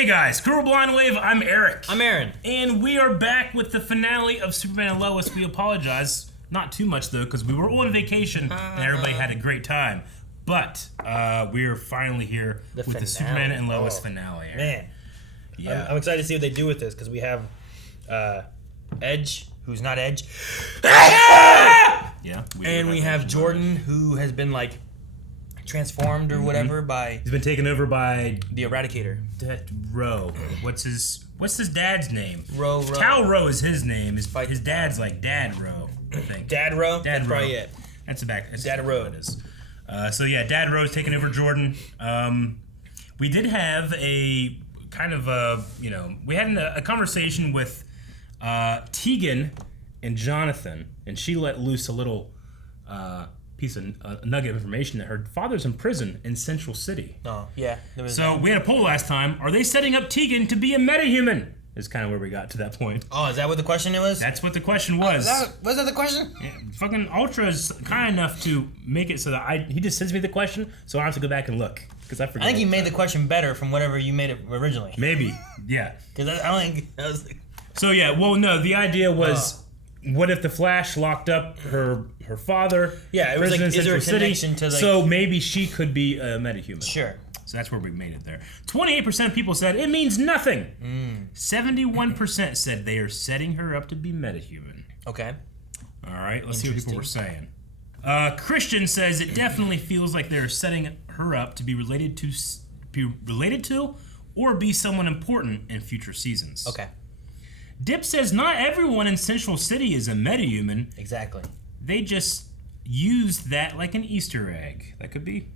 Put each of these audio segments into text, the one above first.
Hey guys, Crew Blind Wave, I'm Eric. I'm Aaron. And we are back with the finale of Superman Lois. We apologize. Not too much though, because we were on vacation and everybody had a great time. But we are finally here with the Superman and Lois finale. Aaron. Man. Yeah. I'm excited to see what they do with this, because we have Edge, who's not Edge. Yeah. And we have Jordan, who has been like transformed or whatever by... He's been taken over by... the Eradicator. Ro. What's his dad's name? Ro. Tal Ro is his name. His dad's like Dad Ro, I think. Dad Ro? Dad That's Ro. probably it. That's Dad Ro. It is. So yeah, Dad Ro's taking over Jordan. We did have a kind of we had a conversation with Tegan and Jonathan, and she let loose a little piece of a nugget of information that her father's in prison in Central City. Oh, yeah. So we had a poll last time. Are they setting up Tegan to be a metahuman? Is kind of where we got to that point. Oh, is that what the question was? That's what the question was. Was that the question? Yeah, fucking Ultra is kind enough to make it so that he just sends me the question, so I don't have to go back and look because I forget. I think you made the question better from whatever you made it originally. Maybe, yeah. Because I don't think that was. So yeah, well, no, the idea was, what if the Flash locked up her father? Yeah, it was like, is there a connection to like? So maybe she could be a metahuman. Sure. So that's where we made it there. 28% of people said it means nothing. 71% said they are setting her up to be metahuman. Okay. All right, let's see what people were saying. Christian says it definitely feels like they're setting her up to be related to, or be someone important in future seasons. Okay. Dip says not everyone in Central City is a metahuman. Exactly. They just used that like an Easter egg. That could be.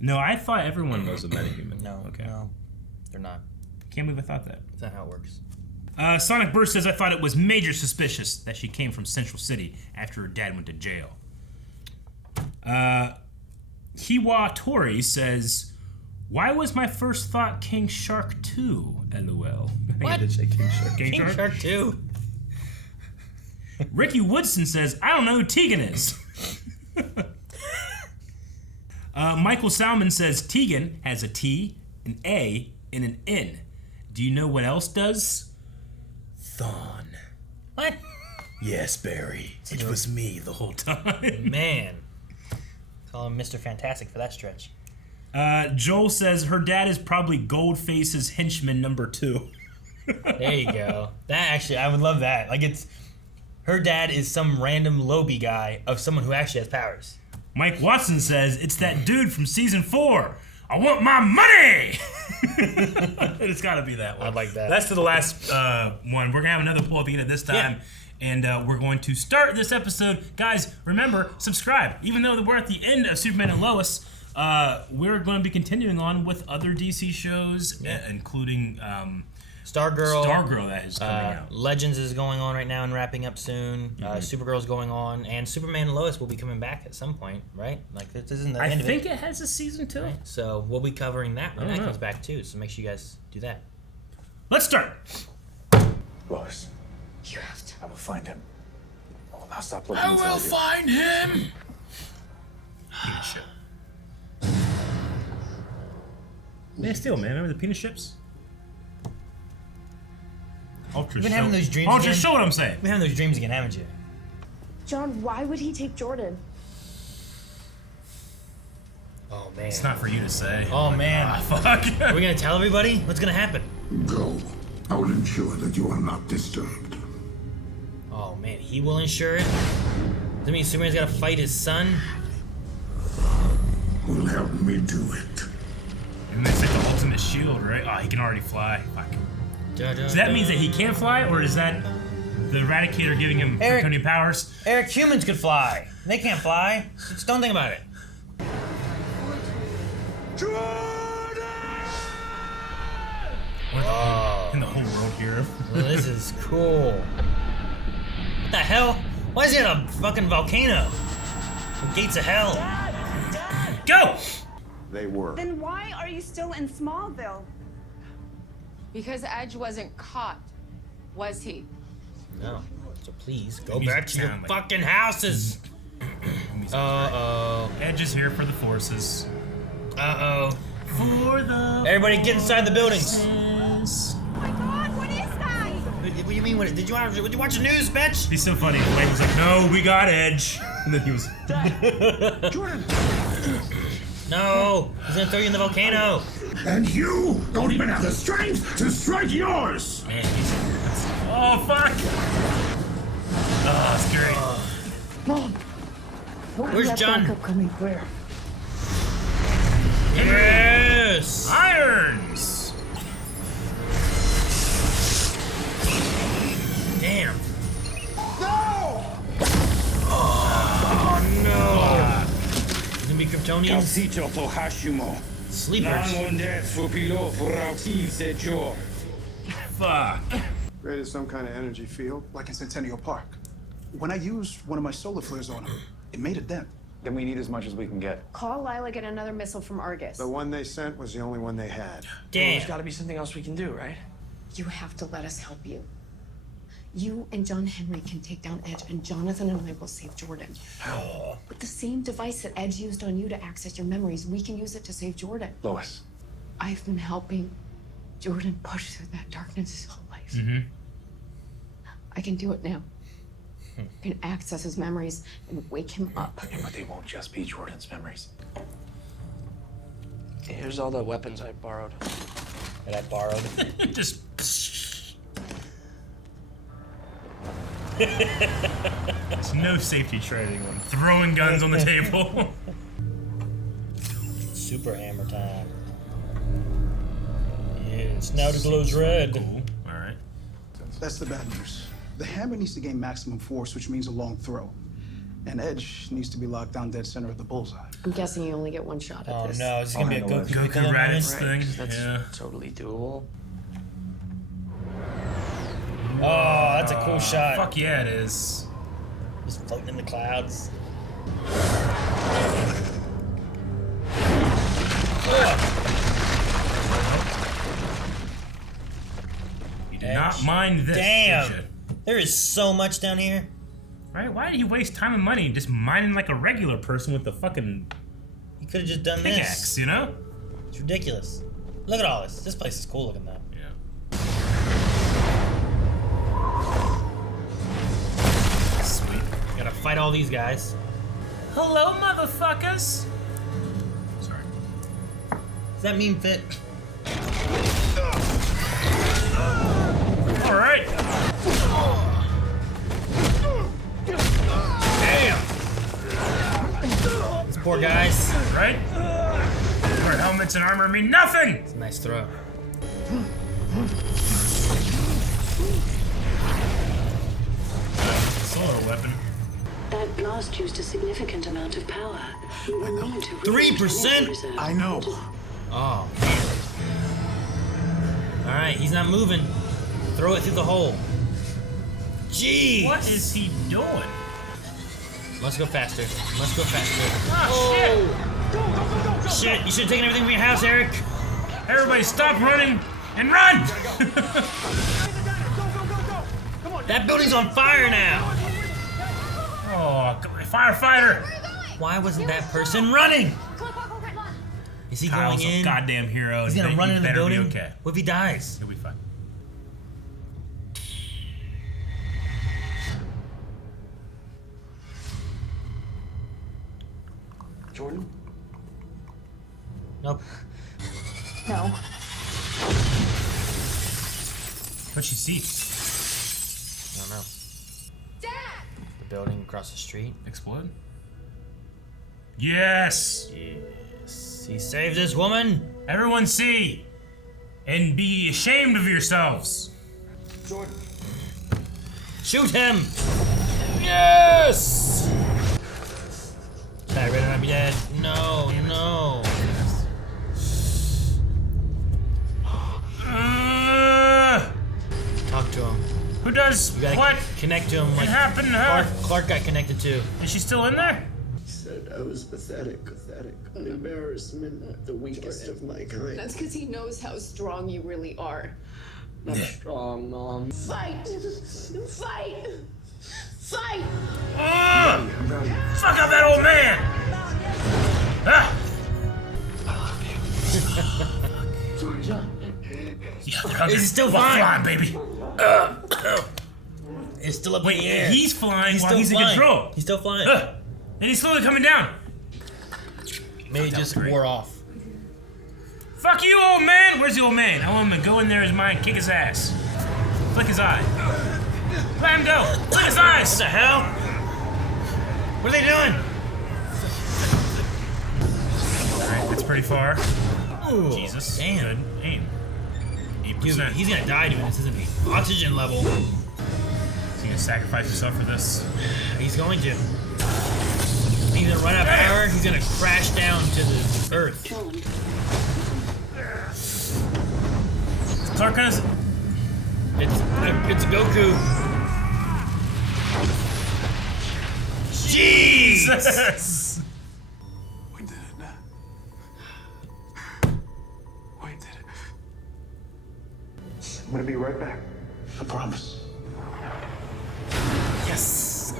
No, I thought everyone was a metahuman. No, okay. No, they're not. Can't believe I thought that. That's not how it works. Sonic Burst says, I thought it was major suspicious that she came from Central City after her dad went to jail. Kiwa Tori says, why was my first thought King Shark 2? LOL. I think I did say King Shark. King Shark 2. Ricky Woodson says, I don't know who Tegan is. Michael Salmon says, Tegan has a T, an A, and an N. Do you know what else does? Thawne. What? Yes, Barry. It was me the whole time. Man. Call him Mr. Fantastic for that stretch. Joel says her dad is probably Goldface's henchman number 2. There you go. That actually, I would love that. Like her dad is some random Lobby guy of someone who actually has powers. Mike Watson says, it's that dude from season 4. I want my money! It's gotta be that one. I'd like that. That's to the last one. We're gonna have another poll at the end of this time. Yeah. And we're going to start this episode. Guys, remember, subscribe. Even though we're at the end of Superman and Lois, we're going to be continuing on with other DC shows, including... Stargirl, that is coming out. Legends is going on right now and wrapping up soon. Supergirl's going on, and Superman and Lois will be coming back at some point, right? Like this isn't the end of it. I think it has a season 2. Right? So we'll be covering that when that comes back too. So make sure you guys do that. Let's start. Lois, You have to. I will find him. I will not stop looking I inside will you. find him. Penis ship. Man, still, man. Remember the penis ships? You've been having those dreams Ultra, again? show what I'm saying. You've been having those dreams again, haven't you? John, why would he take Jordan? Oh man. It's not for you to say. Oh man. Fuck. Are we gonna tell everybody? What's gonna happen? Go. I will ensure that you are not disturbed. Oh man, he will ensure it? Does that mean Superman's gotta fight his son? Will help me do it. And that's like the ultimate shield, right? Oh, he can already fly. Fuck. So that means that he can't fly, or is that the Eradicator giving him Kryptonian powers? Eric, humans could fly. They can't fly. Just don't think about it. In the whole world here. Well, this is cool. What the hell? Why is he at a fucking volcano? The gates of hell. Dad! Go! They were. Then why are you still in Smallville? Because Edge wasn't caught, was he? No. So please go Music back to your sound like- fucking houses. Uh-oh. Edge is here for the forces. Uh-oh. For the Everybody get inside the buildings. forces. Oh my God, what is that? What do you mean? Did you watch the news, bitch? He's so funny. Blake was like, "No, we got Edge," and then he was. Jordan! No, he's gonna throw you in the volcano. And you don't even have the strength to strike yours! Man, he's Oh fuck! Oh, it's great. Mom. Where's John? Coming where? yes. Irons. Damn. Oh no! He's gonna be Kryptonians. Calcito to Hashimo. Sleepers. Fuck. Created some kind of energy field, like in Centennial Park. When I used one of my solar flares on him, it made a dent. Then we need as much as we can get. Call Lila, get another missile from Argus. The one they sent was the only one they had. Damn. There's gotta be something else we can do, right? You have to let us help you. You and John Henry can take down Edge, and Jonathan and I will save Jordan. How? With the same device that Edge used on you to access your memories, we can use it to save Jordan. Lois. I've been helping Jordan push through that darkness his whole life. I can do it now. I can access his memories and wake him up. But they won't just be Jordan's memories. Here's all the weapons I borrowed. That I borrowed. Just. There's no safety training when throwing guns on the table. Super hammer time. Yes, now it glows red. Cool. All right. That's the bad news. The hammer needs to gain maximum force, which means a long throw. And Edge needs to be locked down dead center of the bullseye. I'm guessing you only get one shot at Oh this. no, is this gonna be a handle it. Goku Goku Raditz moment? thing. That's Yeah. totally doable. Oh, that's a cool shot. Fuck yeah, it is. Just floating in the clouds. You did not mind this. Damn. Did you? There is so much down here. Right? Why did he waste time and money just mining like a regular person with the fucking You could have just done pickaxe? this. You know? It's ridiculous. Look at all this. This place is cool looking though. Yeah. Sweet. Gotta fight all these guys. Hello, motherfuckers. Sorry. Does that mean fit? All right. Damn. These poor guys. Right? Our helmets and armor mean nothing. It's a nice throw. Solar weapon. That blast used a significant amount of power. You will need to 3%? I know. Oh. Alright, he's not moving. Throw it through the hole. Jeez! What is he doing? Must go faster. Must go faster. Oh, Shit, you should have taken everything from your house, Eric. shit. Everybody stop running and run! That building's on fire now. Oh, firefighter! Why wasn't that person running? Is he Kyle's going a in? goddamn hero. He's gonna and run he into the better building? Be okay. What if he dies? He'll be fine. Jordan? Nope. No. What'd she see? I don't know. Dad! The building across the street. Explode? Yes! Yes. He saved this woman. Everyone see! And be ashamed of yourselves! Jordan. Shoot him! Yes! Sorry, Red, I'm dead. No, no. Talk to him. Who does You gotta what? connect to him What like happened to her? Clark got connected to. Is she still in there? He said I was pathetic, an embarrassment, the weakest of my kind. That's because he knows how strong you really are. I'm strong, Mom. Fight! Fight! Fight! Fuck up that old man! Ah! Yeah, they're hugging. It's still We're flying. baby. It's still up Wait, in the air. he's flying while still he's flying. in control. He's still flying. And he's slowly coming down. Maybe it just wore off. Fuck you, old man! Where's the old man? I want him to go in there as mine, kick his ass. Flick his eye. Let him go! Flick his eyes! What the hell? What are they doing? Alright, that's pretty far. Ooh, Jesus. damn. Good aim. Dude, 8%. he's gonna die doing this, isn't he? Oxygen level. He's gonna sacrifice himself for this. He's going to. He's gonna run out of power. He's gonna crash down to the earth. John, Clark Kent. It's Goku. Jesus! We did it. We did it. I'm gonna be right back. I promise. Yes!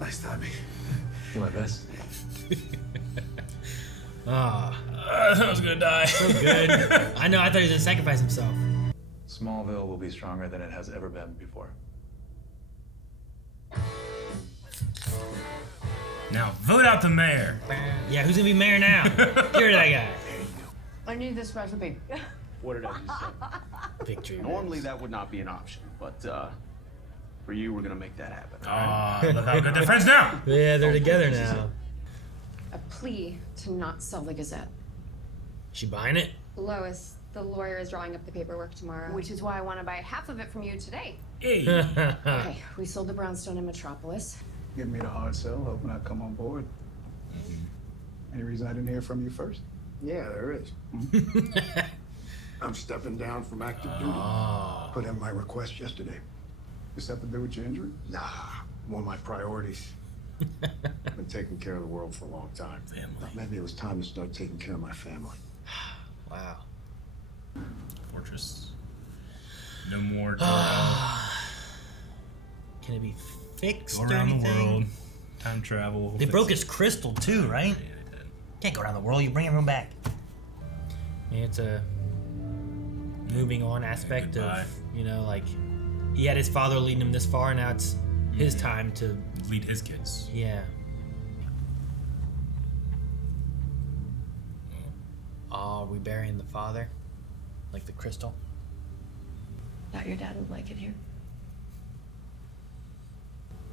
Nice timing. Do my best. Ah, I was gonna die. so good. I know. I thought he was gonna sacrifice himself. Smallville will be stronger than it has ever been before. Now, vote out the mayor. Yeah, who's gonna be mayor now? Get rid of that guy. I need this recipe. What did I just say? Victory. Normally that would not be an option, but for you, we're gonna make that happen. Oh, look how good they're friends now. Yeah, they're together now. A plea to not sell the Gazette. She buying it? Lois, the lawyer is drawing up the paperwork tomorrow. Which is why I want to buy half of it from you today. Hey. Okay, we sold the brownstone in Metropolis. Give me the hard sell, hoping I'd come on board. Any reason I didn't hear from you first? Yeah, there is. I'm stepping down from active duty. Put in my request yesterday. This have to do with your injury? Nah, one of my priorities. Been taking care of the world for a long time. Thought maybe it was time to start taking care of my family. Wow. Fortress. No more. Can it be fixed Go or around the anything? world. Time travel. They broke his crystal too, right? Yeah, they did. Can't go around the world. You bring everyone back. Yeah, it's a moving on aspect goodbye. of, you know, like he had his father leading him this far. Now it's his time to, Lead his kids. yeah. Oh, are we burying the father? Like the crystal? Thought your dad would like it here.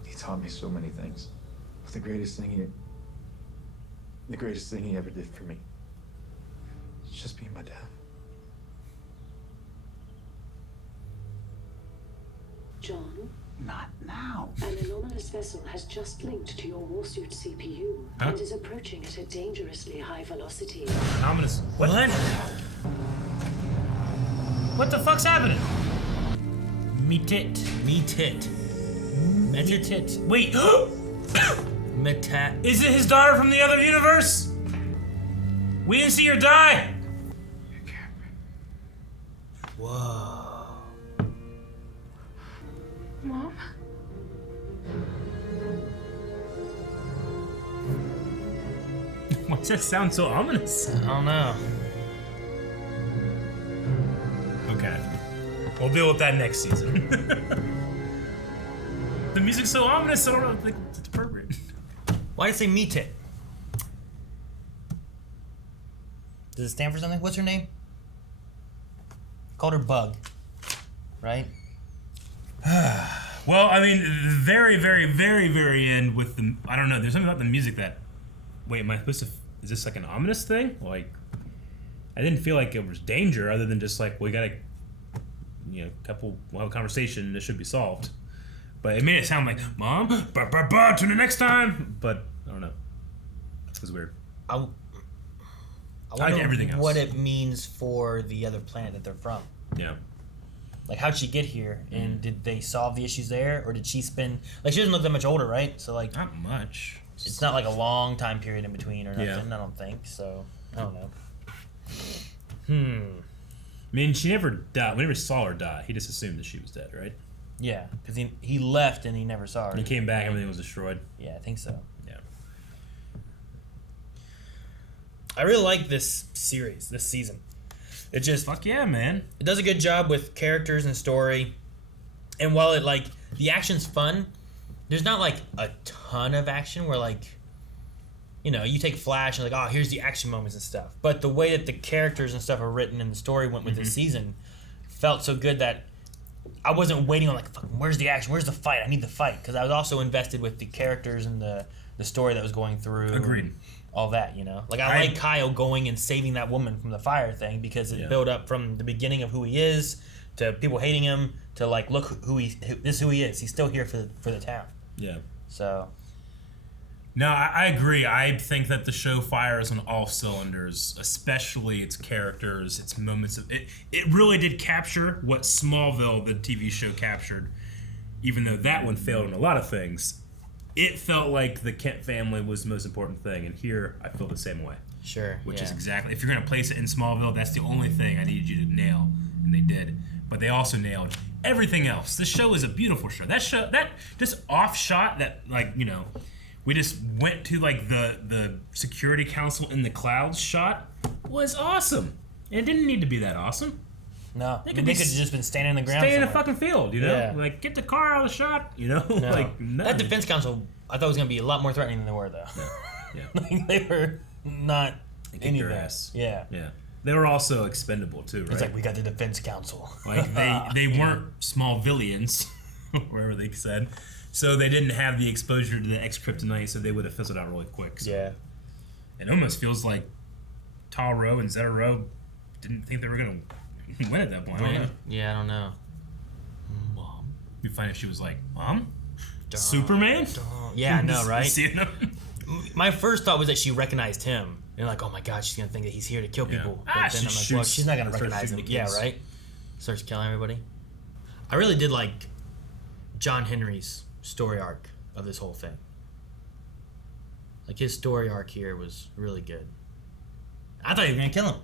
He taught me so many things. But the greatest thing he ever did for me. It's just being my dad. John, Not now. an anomalous vessel has just linked to your warsuit CPU Huh? and is approaching at a dangerously high velocity. Ominous. What? What? What the fuck's happening? Meet it. Meet it. Wait. Meta. Is it his daughter from the other universe? We didn't see her die. Whoa. Mom? Why does that sound so ominous? I don't know. Okay. We'll deal with that next season. The music's so ominous, so I don't think it's appropriate. Why did it say meet it? Does it stand for something? What's her name? Called her Bug. Right? Well, I mean, the very, very, very, very end with the... I don't know, there's something about the music that... Wait, am I supposed to... Is this like an ominous thing? Like, I didn't feel like it was danger other than just like, we gotta... You know, we'll have a conversation and this should be solved. But it made it sound like, Mom, tune in next time. But, I don't know. It was weird. I like wonder everything else. what it means for the other planet that they're from. Yeah. Like, how'd she get here? And did they solve the issues there? Or did she spend... Like, she doesn't look that much older, right? So, like... Not much. It's not like a long time period in between or nothing, Yeah. I don't think. So, I don't know. I mean, she never died. We never saw her die. He just assumed that she was dead, right? Yeah, because he left and he never saw her. When he came back, everything was destroyed. Yeah, I think so. Yeah. I really like this series, this season. It just fuck yeah, man. It does a good job with characters and story. And while it like the action's fun, there's not like a ton of action where like, you know, you take Flash and like, oh, here's the action moments and stuff. But the way that the characters and stuff are written and the story went with this season felt so good that I wasn't waiting on like, fucking, where's the action? Where's the fight? I need the fight. Because I was also invested with the characters and the story that was going through. Agreed. All that, you know? Like, I like Kyle going and saving that woman from the fire thing because it built up from the beginning of who he is to people hating him to, like, look, this is who he is. He's still here for the town. Yeah. So. No, I agree. I think that the show fires on all cylinders, especially its characters, its moments of it. It really did capture what Smallville, the TV show, captured, even though that one failed in a lot of things. It felt like the Kent family was the most important thing, and here I feel the same way. Sure. Which is exactly, if you're going to place it in Smallville, that's the only thing I needed you to nail, and they did. But they also nailed everything else. This show is a beautiful show. That just off shot that, like, you know, we just went to like the Security Council in the clouds shot was awesome. And it didn't need to be that awesome. No, they could have just been standing in the ground. Stay in somewhere. a fucking field, you know? Yeah. Like, get the car out of the shot, you know? No. Like, no. That defense council, I thought was going to be a lot more threatening than they were, though. Yeah. Like, they were not Kicked their ass. Yeah. Yeah. They were also expendable, too, right? It's like, we got the defense council. Like, they weren't small villains, wherever they said. So they didn't have the exposure to the X-Kryptonite, so they would have fizzled out really quick. So. Yeah. It almost feels like Tal Rowe and Zeta Rowe didn't think they were going to win at that point. Yeah, I don't know. Mom. You find out she was like, Mom? Superman? Yeah, I know, right? Seeing him? My first thought was that she recognized him. And like, oh my god, she's going to think that he's here to kill people. But then I'm like, well, she's not going to recognize him. Yeah, right? Starts killing everybody. I really did like John Henry's story arc of this whole thing. Like, his story arc here was really good. I thought he was going to kill him.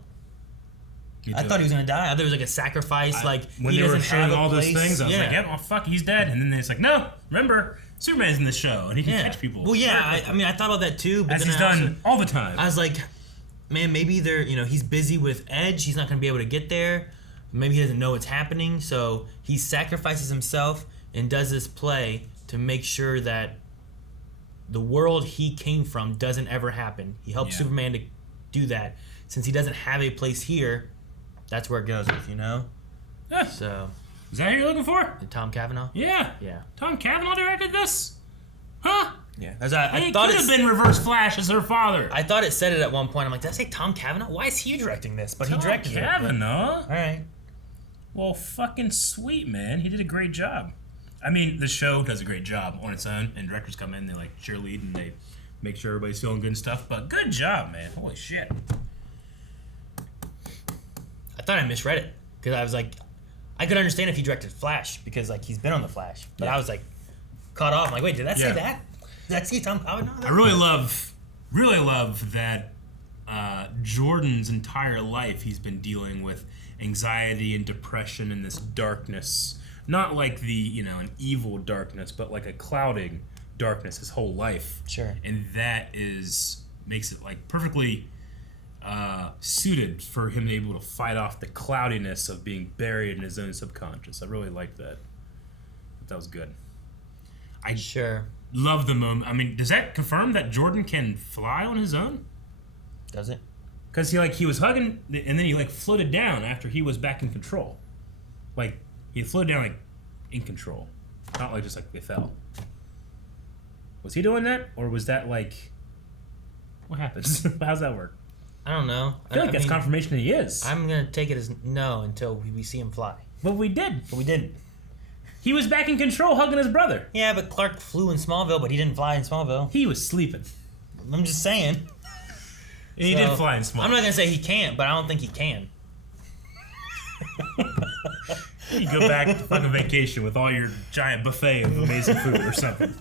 I thought he was gonna die. I thought it was like a sacrifice. Like when he they were doesn't showing have a all those place. things, I was like, "Yeah, oh fuck, he's dead." And then it's like, "No, remember, Superman's in the show, and he can catch people." Well, yeah, I mean, I thought about that too, but as then he's done all the time. I was like, "Man, maybe they're he's busy with Edge. He's not gonna be able to get there. Maybe he doesn't know what's happening, so he sacrifices himself and does this play to make sure that the world he came from doesn't ever happen. He helped Superman to do that. Since he doesn't have a place here." That's where it goes with, Yeah. So. Is that who you're looking for? Tom Cavanaugh? Yeah. Yeah. Tom Cavanaugh directed this? Huh? Yeah. I he thought could have been Reverse Flash as her father. I thought it said it at one point. I'm like, did I say Tom Cavanaugh? Why is he directing this? But he directed Tom Cavanaugh? All right. Well, fucking sweet, man. He did a great job. I mean, the show does a great job on its own, and directors come in, they like cheerlead, and they make sure everybody's feeling good and stuff. But good job, man. Holy shit. I thought I misread it because I was like, I could understand if he directed Flash because like he's been on the Flash, but I was like caught off. I'm like, wait, did that say that? Did I see Tom Cavanaugh? I really love that Jordan's entire life he's been dealing with anxiety and depression and this darkness, not like the an evil darkness, but like a clouding darkness his whole life. Sure. And that makes it like perfectly suited for him able to fight off the cloudiness of being buried in his own subconscious. I really liked that. That was good. I love the moment. I mean, does that confirm that Jordan can fly on his own? Does it? Because he was hugging, and then he like floated down after he was back in control. Like he floated down like in control, not like just like they fell. Was he doing that, or was that like what happens? How's that work? I don't know. I feel like that's confirmation that he is. I'm gonna take it as no until we see him fly. But we did. But we didn't. He was back in control, hugging his brother. Yeah, but Clark flew in Smallville, but he didn't fly in Smallville. He was sleeping. I'm just saying. He did fly in Smallville. I'm not gonna say he can't, but I don't think he can. You go back to fucking vacation with all your giant buffet of amazing food or something.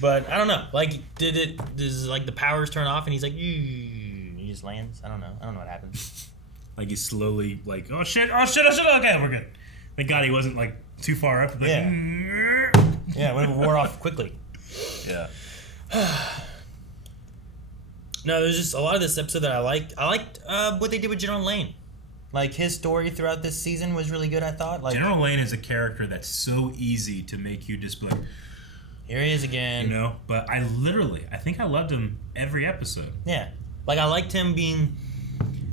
But I don't know. Like, does like the powers turn off and he's like, he just lands? I don't know. I don't know what happens. Like he's slowly like, oh shit. Okay, we're good. Thank God he wasn't like too far up. Like, yeah, it wore off quickly. Yeah. No, there's just a lot of this episode that I liked. I liked what they did with General Lane. Like, his story throughout this season was really good, I thought. Like, General Lane is a character that's so easy to make you just be like, here he is again. You know? But I think I loved him every episode. Yeah. Like, I liked him being...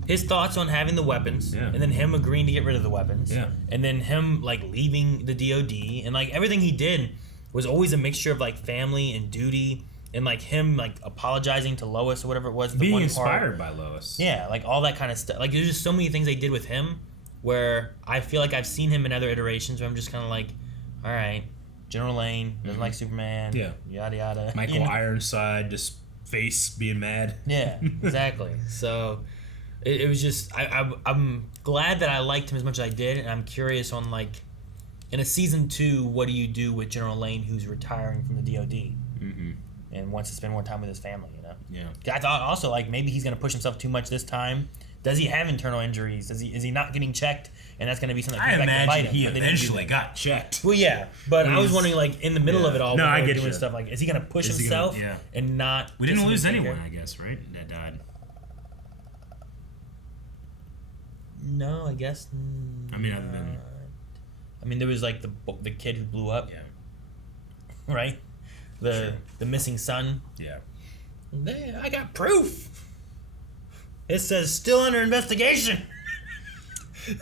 His thoughts on having the weapons. Yeah. And then him agreeing to get rid of the weapons. Yeah. And then him, like, leaving the DOD. And, like, everything he did was always a mixture of, like, family and duty. And, like, him, like, apologizing to Lois or whatever it was. Being inspired by Lois. Yeah, like, all that kind of stuff. Like, there's just so many things they did with him where I feel like I've seen him in other iterations where I'm just kind of like, all right, General Lane, doesn't like Superman. Yeah. Yada, yada. Michael Ironside, just face being mad. Yeah, exactly. So, it was just... I'm glad that I liked him as much as I did, and I'm curious on, like, in a season 2, what do you do with General Lane who's retiring from the DOD? Mm-hmm. And wants to spend more time with his family, you know? Yeah. I thought also, like, maybe he's going to push himself too much this time. Does he have internal injuries? Is he not getting checked? And that's going to be something that comes back to bite him. He eventually got checked. Well, yeah. But I was wondering, like, in the middle of it all, I get doing you. stuff, like, is he going to push himself and not... We didn't lose anyone, I guess, right? That died. No, I guess... I mean, other than... I mean, there was, like, the kid who blew up. Yeah. Right? The missing son. Yeah. I got proof. It says still under investigation.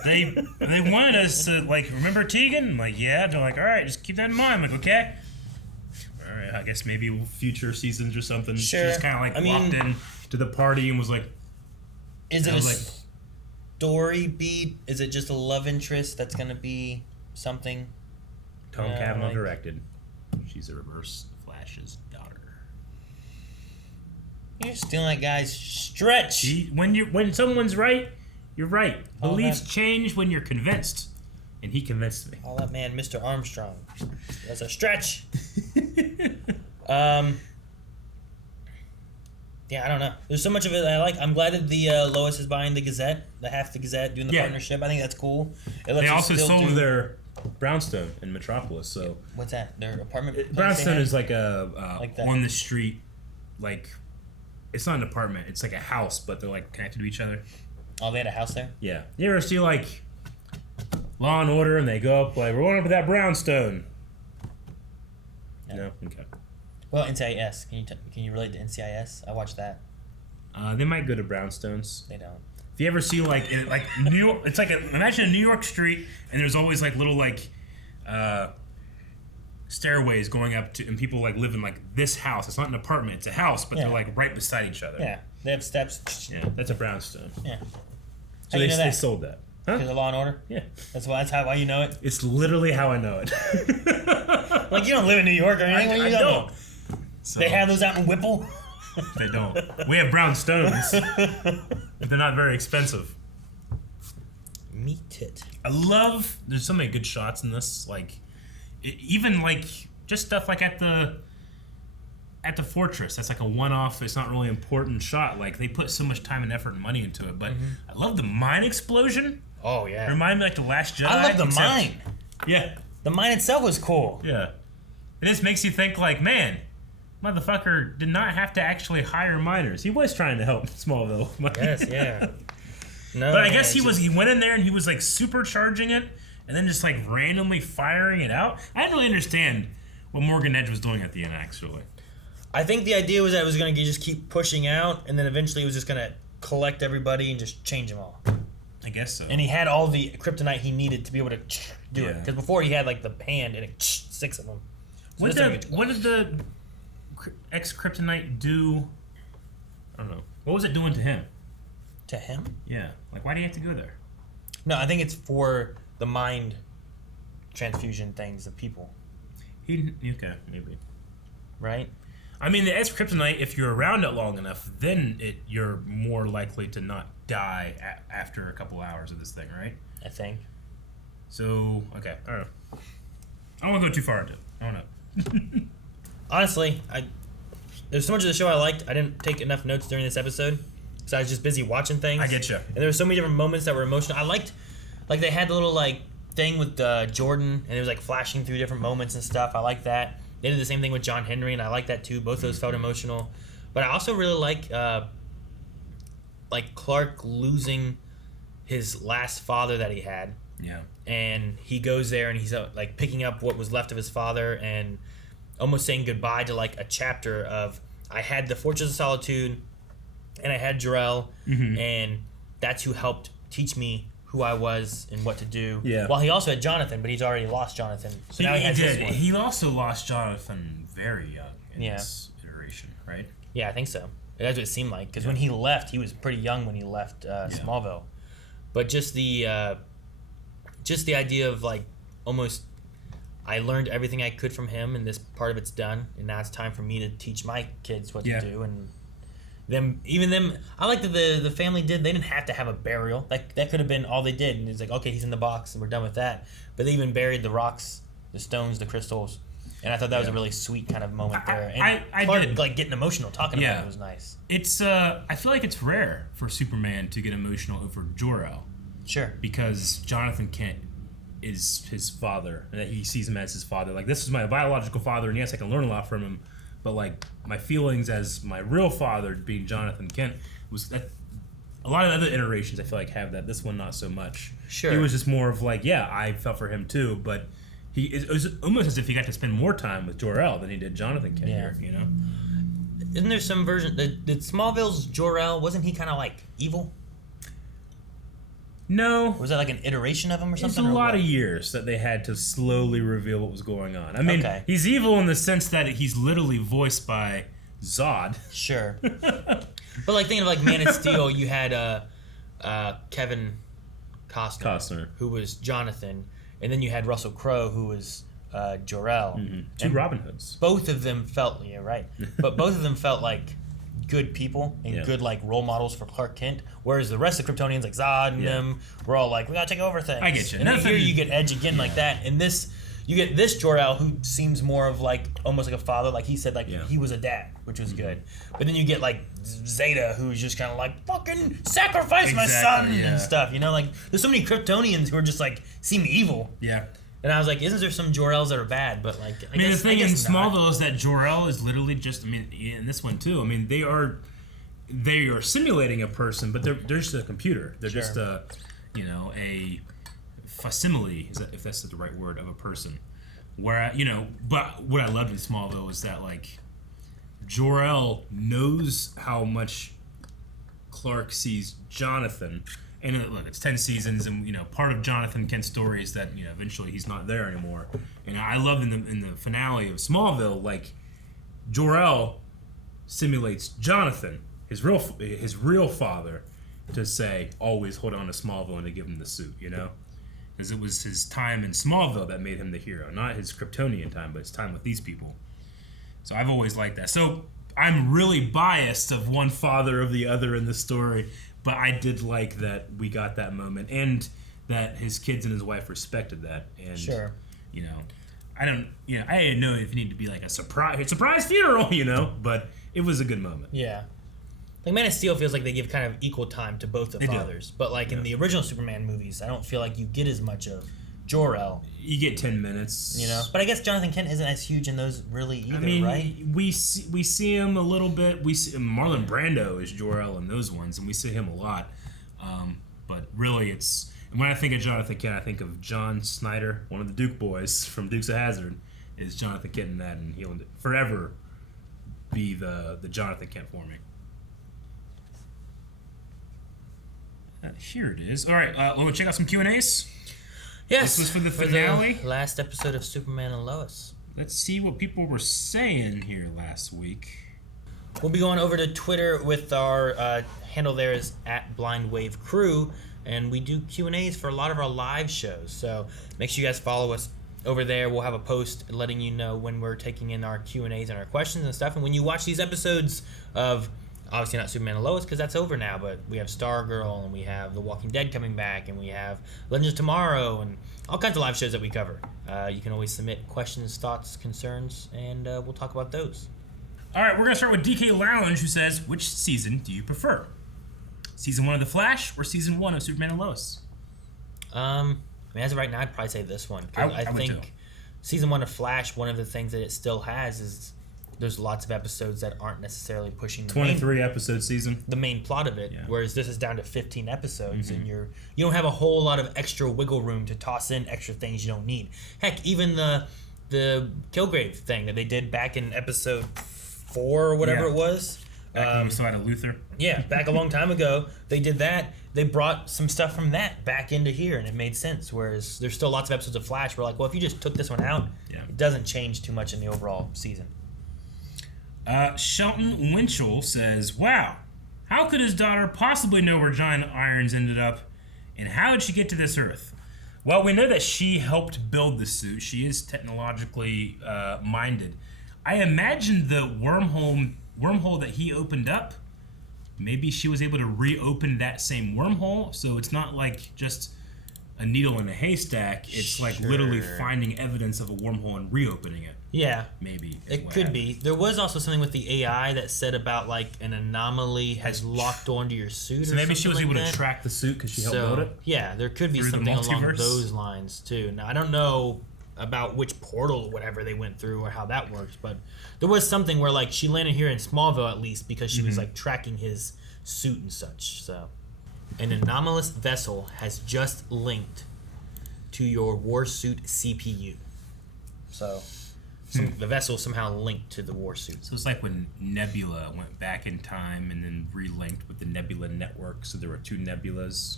They wanted us to, like, remember Tegan? I'm like, yeah. They're like, all right, just keep that in mind. I'm like, okay. All right, I guess maybe future seasons or something. Sure. She's kind of like walked in to the party and was like, is it a story beat? Is it just a love interest that's gonna be something? Tom Cavanaugh directed. She's a reverse Flash's daughter. You're stealing that guy's stretch. When someone's right, you're right. Beliefs change when you're convinced, and he convinced me. All that man, Mr. Armstrong. That's a stretch. Yeah, I don't know. There's so much of it that I like. I'm glad that the Lois is buying the Gazette, half the Gazette, doing the partnership. I think that's cool. They also sold their brownstone in Metropolis. So what's that? Their apartment? Brownstone is like a like on the street, like it's not an apartment. It's like a house, but they're like connected to each other. Oh, they had a house there? Yeah. You ever see like Law and Order, and they go up like, we're going up to that brownstone. Yeah. No. Okay. Well, NCIS. Can you relate to NCIS? I watched that. They might go to brownstones. They don't. If you ever see like New York, it's like imagine a New York street, and there's always like little like stairways going up to, and people like live in like this house. It's not an apartment; it's a house, but they're like right beside each other. Yeah, they have steps. Yeah, that's a brownstone. Yeah. So they sold that. Huh? Because of Law and Order. Yeah. That's why you know it. It's literally how I know it. Like you don't live in New York or anything. I don't. So, they have those out in Whipple. They don't. We have brown stones. But they're not very expensive. Meat tit. I love. There's so many good shots in this. Like, even like just stuff like at the fortress. That's like a one-off. It's not really important shot. Like they put so much time and effort and money into it. But I love the mine explosion. Oh yeah. Remind me like the Last Jedi. I love the mine. Yeah. The mine itself was cool. Yeah. It just makes you think like, man, motherfucker did not have to actually hire miners. He was trying to help Smallville. Yes, yeah. No, but I guess he went in there and he was like supercharging it and then just like randomly firing it out. I didn't really understand what Morgan Edge was doing at the end, actually. I think the idea was that it was going to just keep pushing out, and then eventually it was just going to collect everybody and just change them all. I guess so. And he had all the kryptonite he needed to be able to do it. Because before he had like the hand and it 6 of them. So what did the ex-kryptonite do? I don't know. What was it doing to him? To him? Yeah. Like, why do you have to go there? No, I think it's for the mind transfusion things of people. Okay, maybe. Right? I mean, the ex-kryptonite, if you're around it long enough, then you're more likely to not die after a couple hours of this thing, right? I think. So, okay. I don't know. I don't want to go too far into it. I don't know. Honestly, there's so much of the show I liked. I didn't take enough notes during this episode because I was just busy watching things. I get you. And there were so many different moments that were emotional. I liked, like they had the little like thing with Jordan, and it was like flashing through different moments and stuff. I like that. They did the same thing with John Henry, and I like that too. Both of those felt emotional. But I also really like Clark losing his last father that he had. Yeah. And he goes there and he's like picking up what was left of his father and almost saying goodbye to like a chapter of I had the Fortress of Solitude and I had Jor-El and that's who helped teach me who I was and what to do. Yeah. Well, he also had Jonathan, but he's already lost Jonathan. So now he has did. this one. He also lost Jonathan very young in Yeah. this iteration, right? Yeah, I think so. That's what it seemed like. Because when he left, he was pretty young when he left Smallville. But just the idea of like almost, I learned everything I could from him, and this part of it's done, and now it's time for me to teach my kids what to do. And them, I like that the family did. They didn't have to have a burial. That could have been all they did. And it's like, okay, he's in the box, and we're done with that. But they even buried the rocks, the stones, the crystals. And I thought that was a really sweet kind of moment there. And I Clark, did. like getting emotional talking about it was nice. It's I feel like it's rare for Superman to get emotional over Jor-El. Sure. Because Jonathan Kent is his father, and that he sees him as his father. Like, this is my biological father, and yes, I can learn a lot from him. But like my feelings as my real father, being Jonathan Kent, was that a lot of other iterations I feel like have that. This one not so much. Sure. He was just more of like, yeah, I felt for him too, but it was almost as if he got to spend more time with Jor-El than he did Jonathan Kent here, you know? Isn't there some version that Smallville's Jor-El, wasn't he kind of like evil? No. Was that like an iteration of him or something? It's a lot of years that they had to slowly reveal what was going on. I mean, he's evil in the sense that he's literally voiced by Zod. Sure. But like thinking of like Man of Steel, you had Kevin Costner, who was Jonathan, and then you had Russell Crowe, who was Jor-El. Two Robin Hoods. Both of them felt but both of them felt like good people and good like role models for Clark Kent, whereas the rest of Kryptonians like Zod and them were all like, we gotta take over things. I get you. And then here you get Edge again like that, and this you get this Jor-El who seems more of like almost like a father, like he said, like he was a dad, which was good. But then you get like Zeta, who's just kind of like fucking sacrifice my son and stuff. You know, like there's so many Kryptonians who are just like seem evil. Yeah. And I was like, isn't there some Jor-Els that are bad? But like, I mean, the thing in Smallville is that Jor-El is literally just, I mean, in this one too, I mean, they are simulating a person, but they're just a computer. They're just a facsimile, if that's the right word, of a person. Where, but what I loved in Smallville is that, like, Jor-El knows how much Clark sees Jonathan. And look, it's 10 seasons, and part of Jonathan Kent's story is that eventually he's not there anymore. And I love in the finale of Smallville, like Jor-El simulates Jonathan, his real father, to say always hold on to Smallville and to give him the suit, because it was his time in Smallville that made him the hero, not his Kryptonian time, but his time with these people. So I've always liked that. So I'm really biased of one father of the other in the story. But I did like that we got that moment, and that his kids and his wife respected that. And I didn't know if it needed to be like a surprise funeral, but it was a good moment. Yeah. Like Man of Steel feels like they give kind of equal time to both the fathers. But like in the original Superman movies, I don't feel like you get as much of Jor-El. You get 10 minutes. But I guess Jonathan Kent isn't as huge in those really either, right? We see him a little bit. We see Marlon Brando is Jor-El in those ones, and we see him a lot. But really, when I think of Jonathan Kent, I think of John Snyder, one of the Duke boys from Dukes of Hazzard, is Jonathan Kent in that, and he'll forever be the Jonathan Kent for me. Here it is. All right, want to check out some Q&As? Yes. This was for the finale. The last episode of Superman and Lois. Let's see what people were saying here last week. We'll be going over to Twitter with our handle there is @BlindWaveCrew, and we do Q&As for a lot of our live shows. So make sure you guys follow us over there. We'll have a post letting you know when we're taking in our Q&As and our questions and stuff. And when you watch these episodes of, obviously not Superman and Lois because that's over now, but we have Stargirl, and we have The Walking Dead coming back, and we have Legends of Tomorrow, and all kinds of live shows that we cover. You can always submit questions, thoughts, concerns, and we'll talk about those. All right, we're going to start with DK Lounge, who says, which season do you prefer? Season 1 of The Flash or Season 1 of Superman and Lois? I mean, as of right now, I'd probably say this one. I think Season 1 of Flash, one of the things that it still has is there's lots of episodes that aren't necessarily pushing the 23 episode season. The main plot of it, Yeah. whereas this is down to 15 episodes, and you don't have a whole lot of extra wiggle room to toss in extra things you don't need. Heck, even the Kilgrave thing that they did back in episode 4 or whatever Yeah. it was. Back when we saw it at Luther. Yeah, back a long time ago, they did that. They brought some stuff from that back into here, and it made sense. Whereas there's still lots of episodes of Flash where, like, well, if you just took this one out, it doesn't change too much in the overall season. Shelton Winchell says, "Wow, how could his daughter possibly know where Giant Irons ended up, and how did she get to this Earth?" Well, we know that she helped build the suit. She is technologically minded. I imagine the wormhole that he opened up, maybe she was able to reopen that same wormhole, so it's not like just a needle in a haystack. It's like literally finding evidence of a wormhole and reopening it. Yeah. Maybe. It could be. There was also something with the AI that said about, like, an anomaly has locked onto your suit. So maybe she was like able that. to track the suit because she helped build it? Yeah, there could be Through the something along multiverse? those lines, too. Now, I don't know about which portal or whatever they went through or how that works, but there was something where, like, she landed here in Smallville at least because she was, like, tracking his suit and such. So, an anomalous vessel has just linked to your warsuit CPU. So, the vessel somehow linked to the warsuit. So it's like when Nebula went back in time and then relinked with the Nebula network, so there were two Nebulas.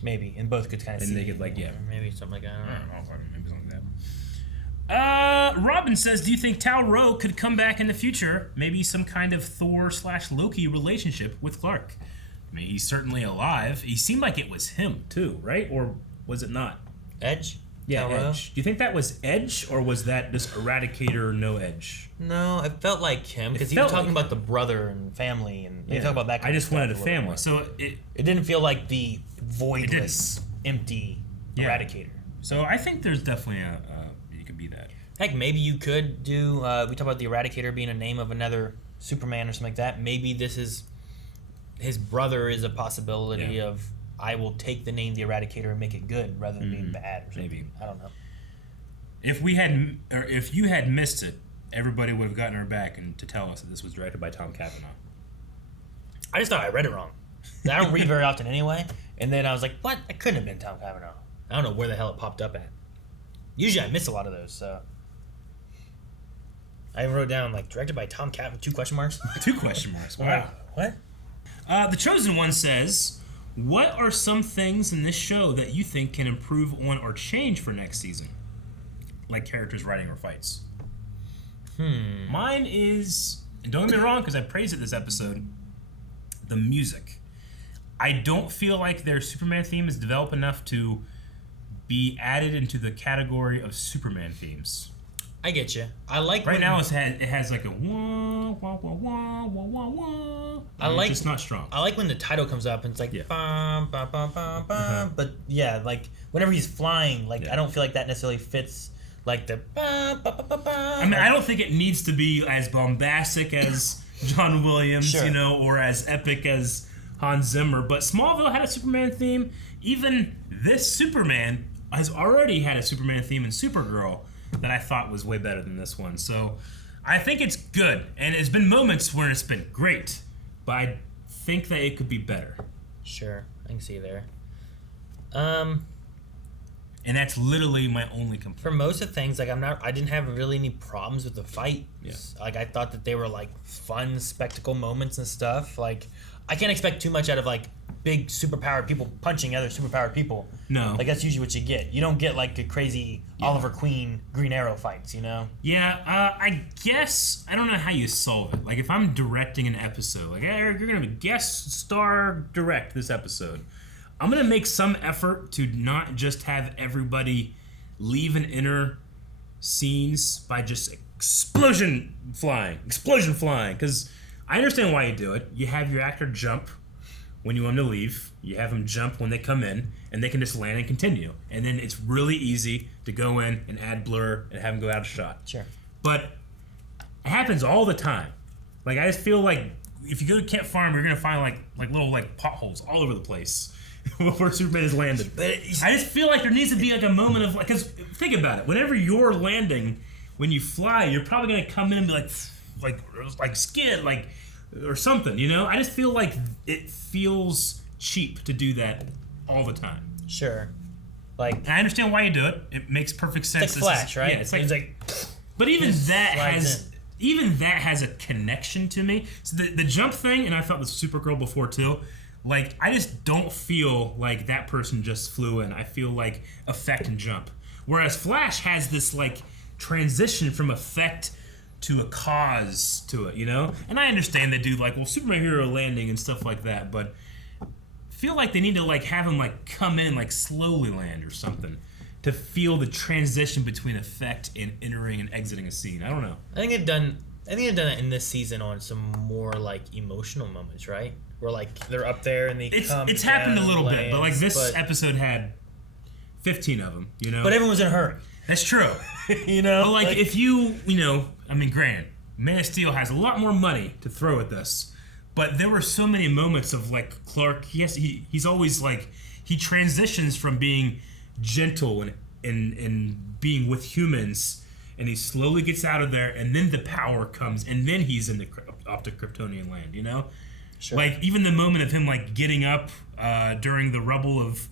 Maybe, and both could kind of see. And they could, like, or maybe something like that. I don't know. Maybe something like that. Robin says, "Do you think Tal-Rho could come back in the future? Maybe some kind of Thor/Loki relationship with Clark? I mean, he's certainly alive. He seemed like it was him too, right? Or was it not? Edge? Yeah, Tal-Rho? Edge. Do you think that was Edge, or was that just Eradicator, no Edge? No, it felt like him because It he was felt talking like about the brother and family, and he talked about that. I Kind just of stuff wanted a little family. more. So it didn't feel like the voidless, empty Eradicator. So I think there's definitely you could be that. Heck, maybe you could do. We talk about the Eradicator being a name of another Superman or something like that. Maybe this is his brother is a possibility of. I will take the name the Eradicator and make it good rather than being bad or something. Maybe. I don't know. If you had missed it, everybody would have gotten her back and to tell us that this was directed by Tom Cavanaugh. I just thought I read it wrong. I don't read very often anyway. And then I was like, what? It couldn't have been Tom Cavanaugh. I don't know where the hell it popped up at. Usually I miss a lot of those, so. I wrote down, like, directed by Tom Cavanaugh, 2 question marks? 2 question marks. Wow. What? The Chosen One says, "What are some things in this show that you think can improve on or change for next season? Like characters, writing, or fights?" Mine is, and don't get me wrong because I praised it this episode, the music. I don't feel like their Superman theme is developed enough to be added into the category of Superman themes. I get you. I like right now. It has like a wah wah wah wah wah wah wah. I like it's just not strong. I like when the title comes up and it's like bum, bum, bum, bum, bum. But yeah, like whenever he's flying, like I don't feel like that necessarily fits like the bum, bum, bum, bum, bum. I mean, I don't think it needs to be as bombastic as John Williams, Sure. or as epic as Hans Zimmer. But Smallville had a Superman theme. Even this Superman has already had a Superman theme in Supergirl that I thought was way better than this one. So I think it's good. And there's been moments where it's been great, but I think that it could be better. Sure, I can see you there. And that's literally my only complaint. For most of things, like I didn't have really any problems with the fight. Yeah. Like I thought that they were like fun spectacle moments and stuff. Like I can't expect too much out of like big superpowered people punching other superpowered people. No. Like that's usually what you get. You don't get like a crazy Oliver Queen Green Arrow fights, you know? Yeah, I guess I don't know how you solve it. Like if I'm directing an episode, like hey, Eric, you're gonna guest star direct this episode. I'm gonna make some effort to not just have everybody leave and enter scenes by just explosion flying, because I understand why you do it. You have your actor jump when you want them to leave. You have them jump when they come in, and they can just land and continue. And then it's really easy to go in and add blur and have them go out of shot. Sure. But it happens all the time. Like I just feel like if you go to Camp Farm, you're gonna find like little like potholes all over the place where Superman has landed. But I just feel like there needs to be like a moment of like, because think about it. Whenever you're landing, when you fly, you're probably gonna come in and be like, skin, or something. You know, I just feel like it feels cheap to do that all the time. Sure. Like, and I understand why you do it. It makes perfect sense. It's like Flash, right? Yeah, it's like. But even that has a connection to me. So the jump thing, and I felt with Supergirl before too. Like, I just don't feel like that person just flew in. I feel like effect and jump. Whereas Flash has this like transition from effect to a cause to it, you know? And I understand they do like, well, Superman hero landing and stuff like that, but I feel like they need to like have him like come in like slowly land or something to feel the transition between effect and entering and exiting a scene. I don't know. I think they've done that in this season on some more like emotional moments, right? Where like they're up there and it's happened a little bit, but like this episode had 15 of them, you know. But everyone was in a hurry. That's true. You know, but like if you know, I mean, granted, Man of Steel has a lot more money to throw at this, but there were so many moments of like Clark. He's always like he transitions from being gentle and being with humans, and he slowly gets out of there, and then the power comes, and then he's off to Kryptonian land. You know, sure. Like even the moment of him like getting up during the rubble of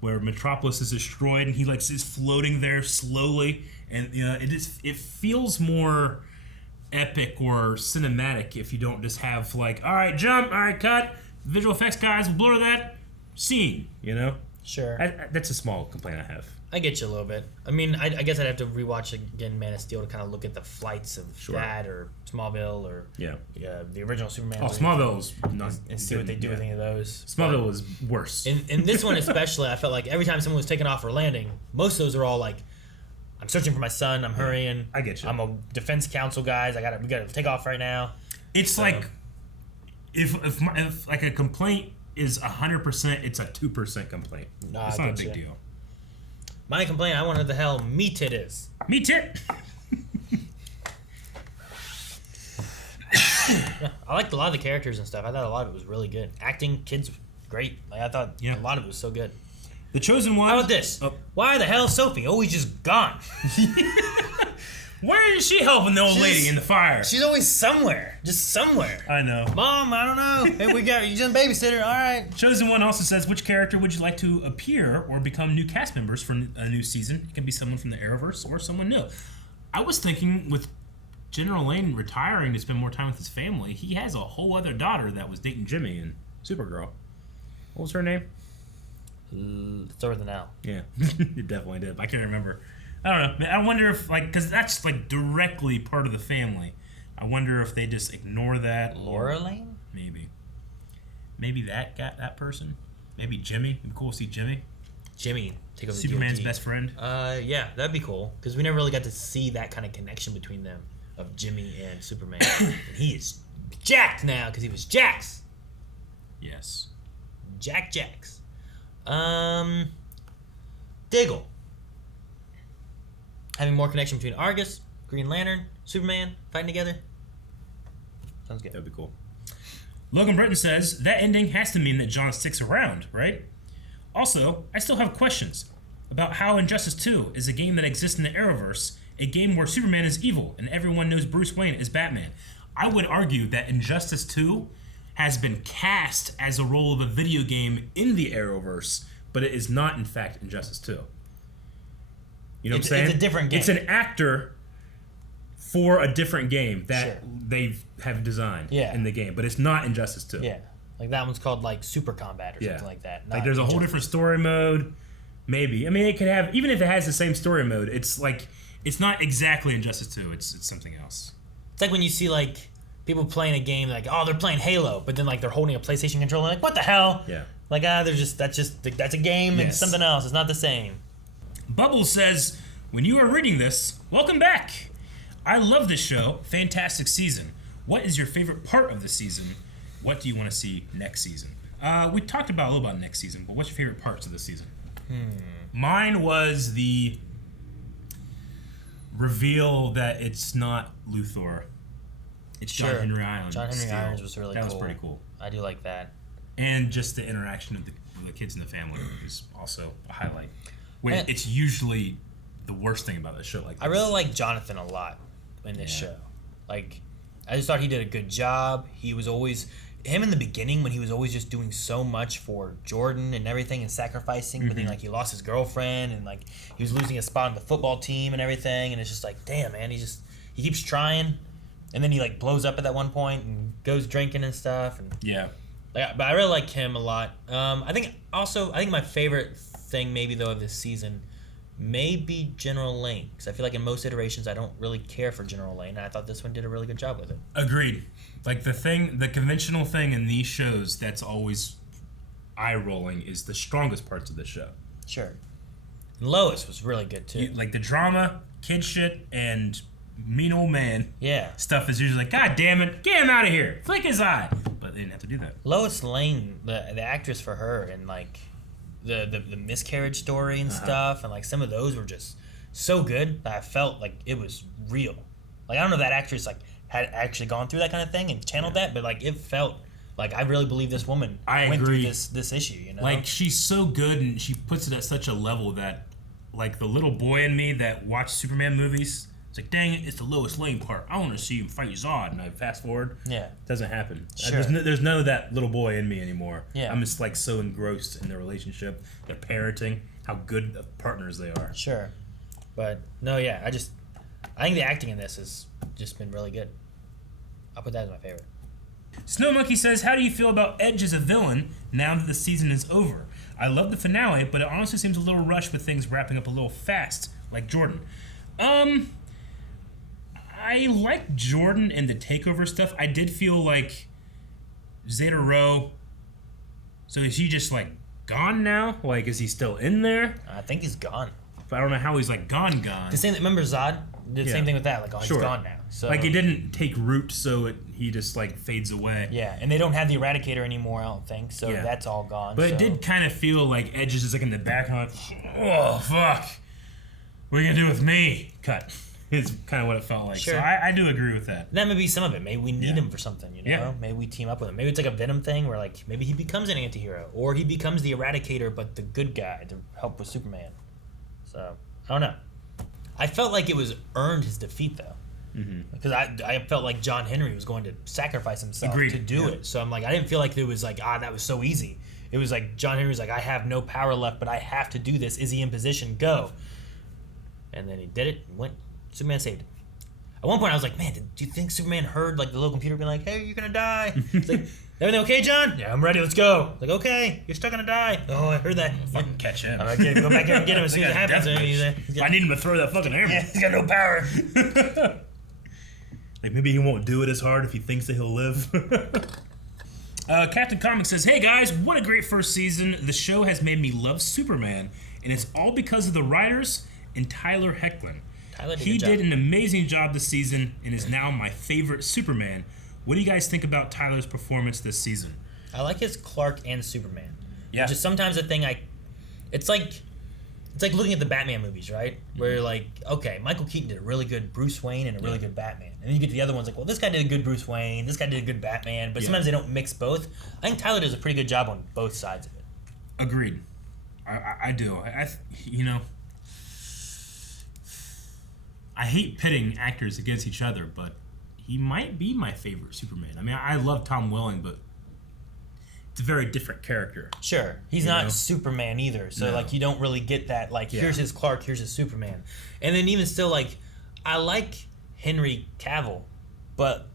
where Metropolis is destroyed, and he like is floating there slowly, and you know it feels more epic or cinematic if you don't just have like, all right, jump, all right, cut, visual effects guys, we'll blur that scene, you know. Sure. That's a small complaint I have. I get you a little bit. I mean, I guess I'd have to rewatch again Man of Steel to kind of look at the flights of that or Smallville or the original Superman. Oh, Smallville's not, and see what they do with any of those. Smallville was worse. In this one especially, I felt like every time someone was taking off or landing, most of those are all like, I'm searching for my son. I'm hurrying. I get you. I'm a defense council guys. We gotta take off right now. It's like if like a complaint is 100%, it's a 2% complaint. Nah, it's not a big deal. My complaint, I wonder what the hell meat it is. Meat it. I liked a lot of the characters and stuff. I thought a lot of it was really good. Acting, kids, great. Like I thought a lot of it was so good. The Chosen One. How about this? Oh. Why the hell is Sophie always just gone? Where is she helping the old lady in the fire? She's always somewhere. Just somewhere. I know. Mom, I don't know. Hey, you're just a babysitter. All right. Chosen One also says, which character would you like to appear or become new cast members for a new season? It can be someone from the Arrowverse or someone new. I was thinking with General Lane retiring to spend more time with his family, he has a whole other daughter that was dating Jimmy in Supergirl. What was her name? Start with an L. Yeah, it definitely did. I can't remember. I don't know. I wonder if, like, because that's, like, directly part of the family. I wonder if they just ignore that. Laura Lane? Maybe. Maybe that person. Maybe Jimmy. It'd be cool to see Jimmy. Jimmy, take over Superman's the best friend. Yeah, that'd be cool. Because we never really got to see that kind of connection between them, of Jimmy and Superman. And he is jacked now, because he was Jax. Yes. Jax. Diggle. Having more connection between Argus, Green Lantern, Superman, fighting together. Sounds good. That'd be cool. Logan Britton says, that ending has to mean that John sticks around, right? Also, I still have questions about how Injustice 2 is a game that exists in the Arrowverse, a game where Superman is evil and everyone knows Bruce Wayne is Batman. I would argue that Injustice 2 has been cast as a role of a video game in the Arrowverse, but it is not, in fact, Injustice 2. You know what I'm saying? It's a different game. It's an actor for a different game that they have designed in the game, but it's not Injustice 2. Yeah. Like that one's called like Super Combat or something like that. Like there's a whole different story mode. Maybe. I mean, it could have, even if it has the same story mode, it's like, it's not exactly Injustice 2. It's something else. It's like when you see like people playing a game like, oh, they're playing Halo, but then like they're holding a PlayStation controller, like, what the hell? Yeah. Like, that's a game and something else. It's not the same. Bubbles says, when you are reading this, welcome back. I love this show. Fantastic season. What is your favorite part of the season? What do you want to see next season? We talked a little about next season, but what's your favorite parts of the season? Mine was the reveal that it's not Luthor. It's John Henry Irons. John Henry Irons was really cool. That was pretty cool. I do like that. And just the interaction of the kids in the family is also a highlight. When it's usually the worst thing about the show. Like this. I really like Jonathan a lot in this show. Like, I just thought he did a good job. He was always him in the beginning when he was always just doing so much for Jordan and everything and sacrificing, but then like he lost his girlfriend and like he was losing his spot on the football team and everything, and it's just like, damn, man, he keeps trying, and then he like blows up at that one point and goes drinking and stuff, and but I really like him a lot. I think my favorite thing maybe though of this season may be General Lane, because I feel like in most iterations I don't really care for General Lane, and I thought this one did a really good job with it. Agreed. Like the conventional thing in these shows that's always eye-rolling is the strongest parts of the show. Sure. And Lois was really good too. Like the drama, kid shit, and mean old man stuff is usually like, God damn it, get him out of here, flick his eye. But they didn't have to do that. Lois Lane, the actress for her, and like the miscarriage story and stuff, and like some of those were just so good that I felt like it was real. Like I don't know if that actress like had actually gone through that kind of thing and channeled that, but like it felt like I really believe this woman went through this issue, you know? Like she's so good and she puts it at such a level that like the little boy in me that watched Superman movies, it's like, dang it, it's the Lois Lane part. I want to see him fight Zod, and I fast forward. Yeah. It doesn't happen. Sure. There's none of that little boy in me anymore. Yeah. I'm just like so engrossed in their relationship, their parenting, how good of partners they are. Sure. But no, yeah, I think the acting in this has just been really good. I'll put that as my favorite. Snow Monkey says, how do you feel about Edge as a villain now that the season is over? I love the finale, but it honestly seems a little rushed with things wrapping up a little fast, like Jordan. I like Jordan and the takeover stuff. I did feel like Zeta Rho, so is he just like gone now? Like, is he still in there? I think he's gone. But I don't know how he's like gone. The same. Remember Zod? The same thing with that. Like, he's gone now. So like, it didn't take root, so he just like fades away. Yeah, and they don't have the Eradicator anymore, I don't think. So that's all gone. But it did kind of feel like Edge is just like in the back, and I'm like, oh fuck, what are you gonna do with me? Cut. It's kind of what it felt like. Sure. So I do agree with that. That may be some of it. Maybe we need him for something, you know? Yeah. Maybe we team up with him. Maybe it's like a Venom thing where like maybe he becomes an anti-hero. Or he becomes the Eradicator but the good guy to help with Superman. So, I don't know. I felt like it was earned his defeat though. Because I felt like John Henry was going to sacrifice himself to do it. So I'm like, I didn't feel like it was like, that was so easy. It was like John Henry was like, I have no power left, but I have to do this. Is he in position? Go. And then he did it and went. Superman saved him. At one point I was like, man, do you think Superman heard like the little computer being like, hey, you're gonna die? It's like, everything okay, John? Yeah, I'm ready, let's go. Like, okay, you're still gonna die. Oh, I heard that. Fucking catch him. All right, go back here and get him as soon as it happens. I need him to throw that fucking hammer. Yeah, he's got no power. Like, maybe he won't do it as hard if he thinks that he'll live. Captain Comic says, hey guys, what a great first season. The show has made me love Superman, and it's all because of the writers and Tyler Hoechlin. He did an amazing job this season and is now my favorite Superman. What do you guys think about Tyler's performance this season? I like his Clark and Superman. Yeah. Which is sometimes a thing it's like looking at the Batman movies, right? Where you're like, okay, Michael Keaton did a really good Bruce Wayne and a really good Batman. And then you get to the other ones like, well, this guy did a good Bruce Wayne, this guy did a good Batman, but sometimes they don't mix both. I think Tyler does a pretty good job on both sides of it. Agreed. I do. You know, I hate pitting actors against each other, but he might be my favorite Superman. I mean, I love Tom Welling, but it's a very different character. Sure. He's not Superman either. So, like, you don't really get that, like, here's his Clark, here's his Superman. And then even still, like, I like Henry Cavill, but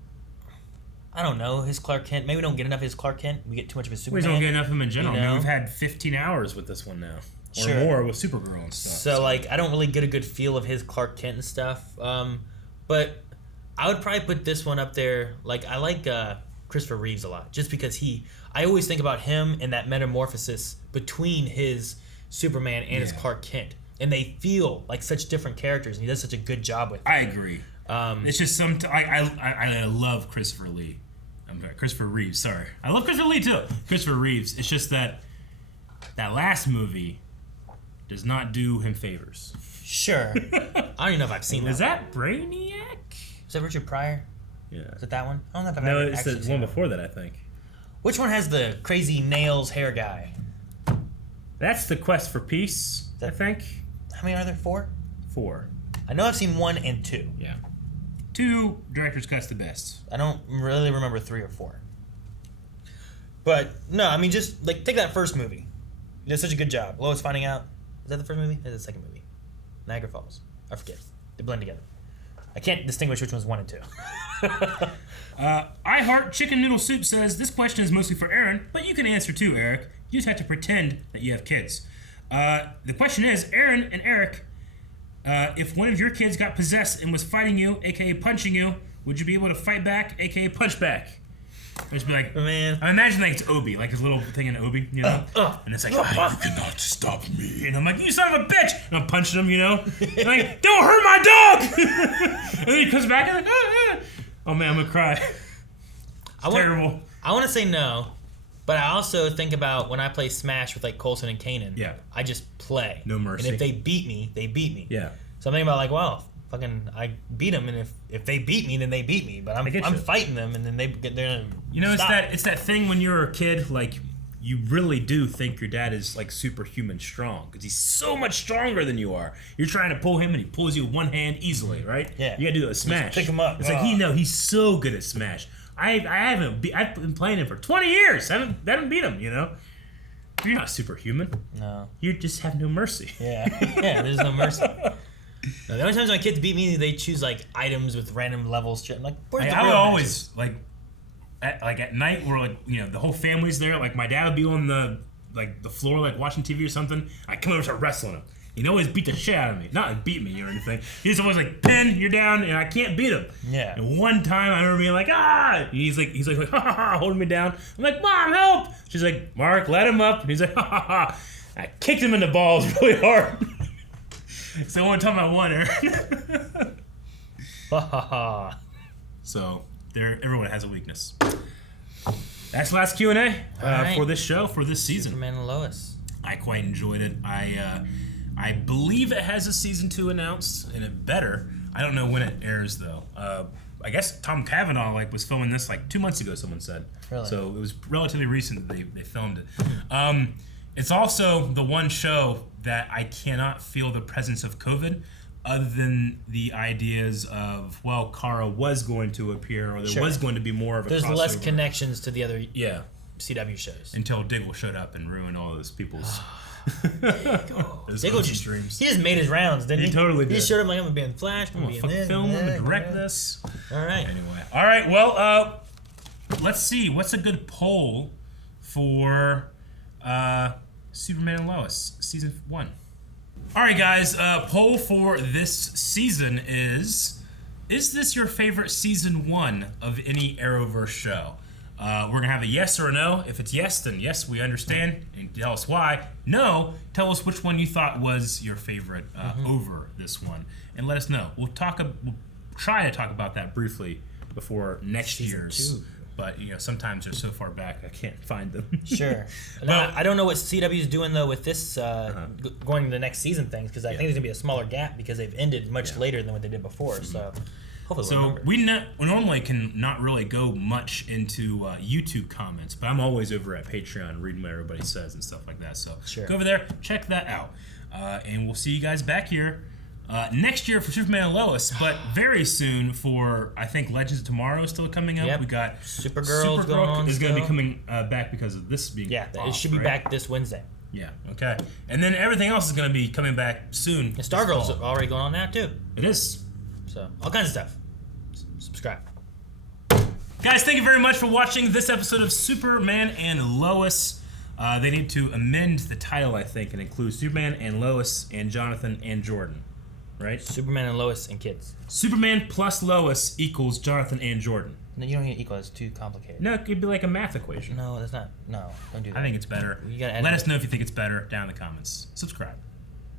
I don't know, his Clark Kent, maybe we don't get enough of his Clark Kent. We get too much of his Superman. We don't get enough of him in general. You know? I mean, we've had 15 hours with this one now. Or more with Supergirl and stuff. So, like, I don't really get a good feel of his Clark Kent and stuff. But I would probably put this one up there. Like, I like Christopher Reeves a lot. Just because I always think about him and that metamorphosis between his Superman and his Clark Kent. And they feel like such different characters. And he does such a good job with it. I agree. It's just I love Christopher Lee. I'm sorry, Christopher Reeves, sorry. I love Christopher Lee, too. Christopher Reeves. It's just that last movie does not do him favors. Sure. I don't even know if I've seen that. Is that Brainiac? Is that Richard Pryor? Yeah. Is it that one? I don't know if I've No, ever it's actually the seen one that. before that, I think. Which one has the crazy nails hair guy? That's the Quest for Peace, I think. How many are there? 4? 4. I know I've seen 1 and 2. Yeah. 2 director's cuts the best. I don't really remember 3 or 4. But no, I mean, just like take that first movie. You did such a good job. Lois finding out. Is that the first movie? Or is that the second movie? Niagara Falls. I forget. They blend together. I can't distinguish which one's 1 and 2. I Heart Chicken Noodle Soup says, this question is mostly for Aaron, but you can answer too, Eric. You just have to pretend that you have kids. The question is, Aaron and Eric, if one of your kids got possessed and was fighting you, aka punching you, would you be able to fight back, aka punch back? I'd just be like, man. I imagine like it's Obi, like his little thing in Obi, you know? And it's like, you cannot stop me. And I'm like, you son of a bitch! And I'm punching him, you know? And like, don't hurt my dog! And then he comes back and like, oh man, I'm gonna cry. Terrible. I want to say no, but I also think about when I play Smash with like Coulson and Kanan. Yeah. I just play. No mercy. And if they beat me, they beat me. Yeah. So I'm thinking about like, wow, fucking, I beat them, and if they beat me, then they beat me. But I'm fighting them, and then they're you know, stop. it's that thing when you're a kid, like you really do think your dad is like superhuman strong because he's so much stronger than you are. You're trying to pull him, and he pulls you with one hand easily, right? Yeah. You gotta do that with Smash. Just pick him up. It's like he's so good at Smash. I've been playing him for 20 years. I haven't beat him. You know, you're not superhuman. No. You just have no mercy. Yeah. Yeah. There's no mercy. No, the only times my kids beat me, they choose like items with random levels. Shit. I'm like, where's the I would real always at night where like you know the whole family's there. Like my dad would be on the floor like watching TV or something. I come over and start wrestling him. He'd always beat the shit out of me. Not beat me or anything. He's always like, "Pin, you're down," and I can't beat him. Yeah. And one time I remember being like, "Ah!" And he's like, ha ha ha, holding me down. I'm like, "Mom, help!" She's like, "Mark, let him up." And he's like, ha ha ha. I kicked him in the balls really hard. So one time I won, Aaron. Ha ha ha. So everyone has a weakness. That's the last Q&A for this show, for this season. Superman Lois. I quite enjoyed it. I believe it has a season 2 announced, and it better. I don't know when it airs though. I guess Tom Cavanaugh was filming this 2 months ago. Someone said. Really? So it was relatively recent that they filmed it. It's also the one show that I cannot feel the presence of COVID, other than the ideas of Kara was going to appear, or there was going to be more of a. There's crossover. less connections to the other CW shows until Diggle showed up and ruined all those people's. Diggle streams. He just made his rounds, didn't he? He totally did. He just showed up like, I'm gonna be in Flash, I'm gonna be in this, film, I'm gonna direct yeah. this. All right. Anyway, all right. Well, let's see. What's a good poll for Superman and Lois season 1? All right, guys. Poll for this season is this your favorite season 1 of any Arrowverse show? We're going to have a yes or a no. If it's yes, then yes, we understand, and tell us why. No, tell us which one you thought was your favorite over this one, and let us know. We'll try to talk about that briefly before next year's. 2. But, sometimes they're so far back, I can't find them. Sure. Now, I don't know what CW is doing, though, with this going to the next season things, because I think there's going to be a smaller gap because they've ended much later than what they did before, so... So we normally can not really go much into YouTube comments, but I'm always over at Patreon reading what everybody says and stuff like that. So go over there, check that out, and we'll see you guys back here next year for Superman and Lois, but very soon for I think Legends of Tomorrow is still coming up. Yep. We got Supergirl going on. Is going to be coming back because of this being it off, should be back this Wednesday. Yeah. Okay. And then everything else is going to be coming back soon. And Stargirl's already going on now too. It is. So, all kinds of stuff. Subscribe. Guys, thank you very much for watching this episode of Superman and Lois. They need to amend the title, I think, and include Superman and Lois and Jonathan and Jordan. Right? Superman and Lois and kids. Superman plus Lois equals Jonathan and Jordan. No, you don't need to equal. It's too complicated. No, it could be like a math equation. No, that's not. No, don't do that. I think it's better. You gotta Let us know if you think it's better down in the comments. Subscribe.